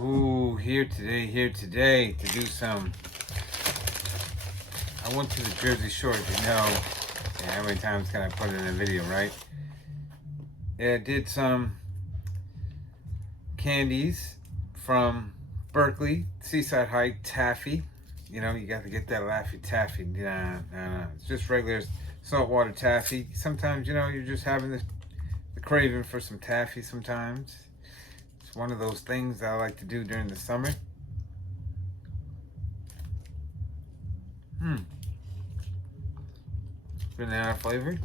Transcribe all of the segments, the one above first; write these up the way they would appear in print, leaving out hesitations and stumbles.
Ooh, here today to do some. I went to the Jersey Shore, as you know. Yeah, how many times can I put it in a video, right? Yeah, I did some candies from Berkeley, Seaside High Taffy. You know, you got to get that Laffy Taffy. Nah. It's just regular saltwater taffy. Sometimes, you know, you're just having the craving for some taffy sometimes. It's one of those things that I like to do during the summer. Banana flavored.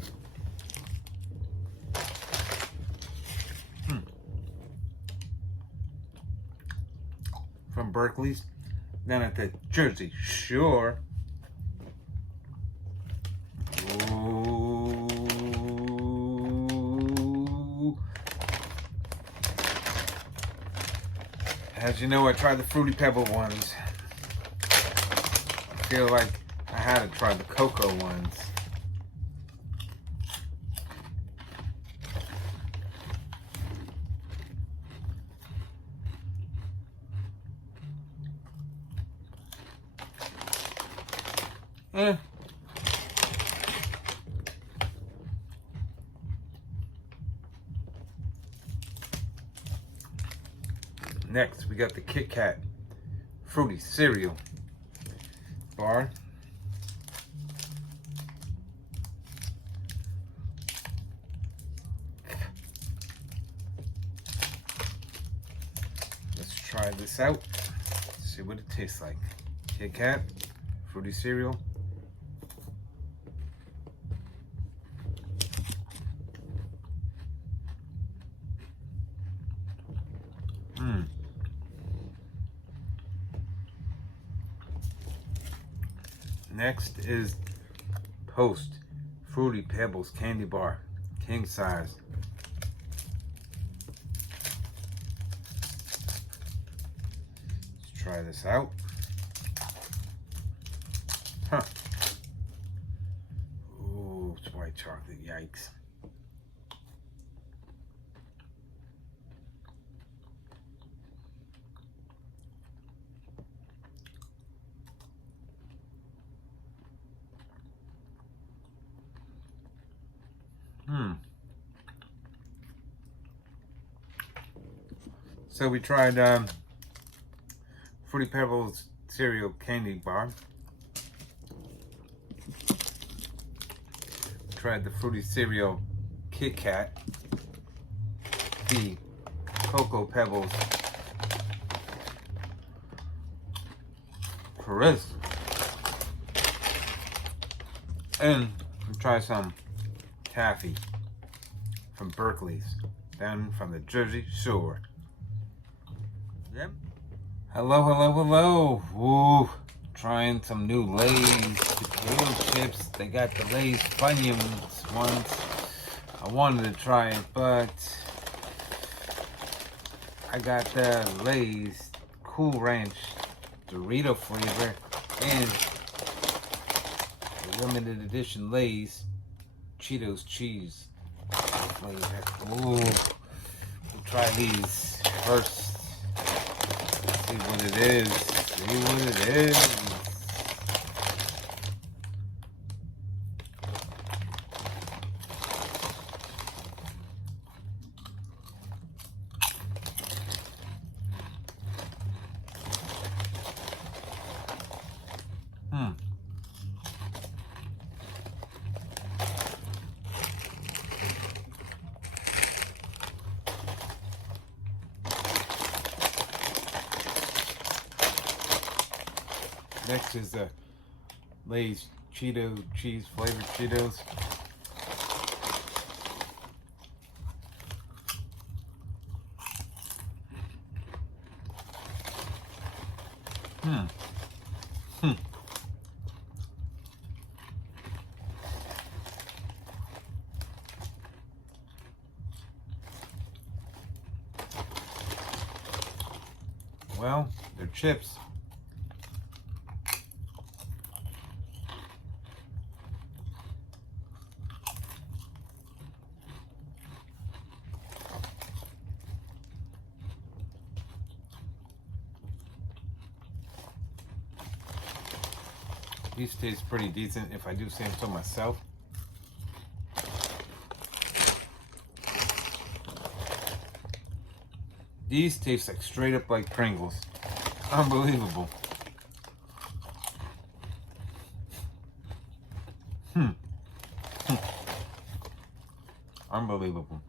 From Berkeley's, down at the Jersey Shore. Ooh. As you know, I tried the Fruity Pebble ones. I feel like I had to try the cocoa ones. Next, we got the Kit Kat Fruity Cereal bar. Let's try this out. See what it tastes like. Kit Kat Fruity Cereal. Next is Post Fruity Pebbles Candy Bar, king size. Let's try this out. Ooh, it's white chocolate, yikes. So we tried Fruity Pebbles cereal candy bar. Tried the Fruity Cereal Kit Kat, the Cocoa Pebbles Crisp, and we tried some taffy from Berkeley's, down from the Jersey Shore. Yep. Hello. Ooh, trying some new Lay's potato chips. They got the Lay's Funyuns ones. I wanted to try it, but I got the Lay's Cool Ranch Dorito flavor and the limited edition Lay's Cheetos cheese flavor. Ooh, we'll try these first. See what it is. Next is the Lay's Cheeto cheese flavored Cheetos. Well, they're chips. These taste pretty decent if I do say so myself. These taste like straight up like Pringles. Unbelievable. Unbelievable.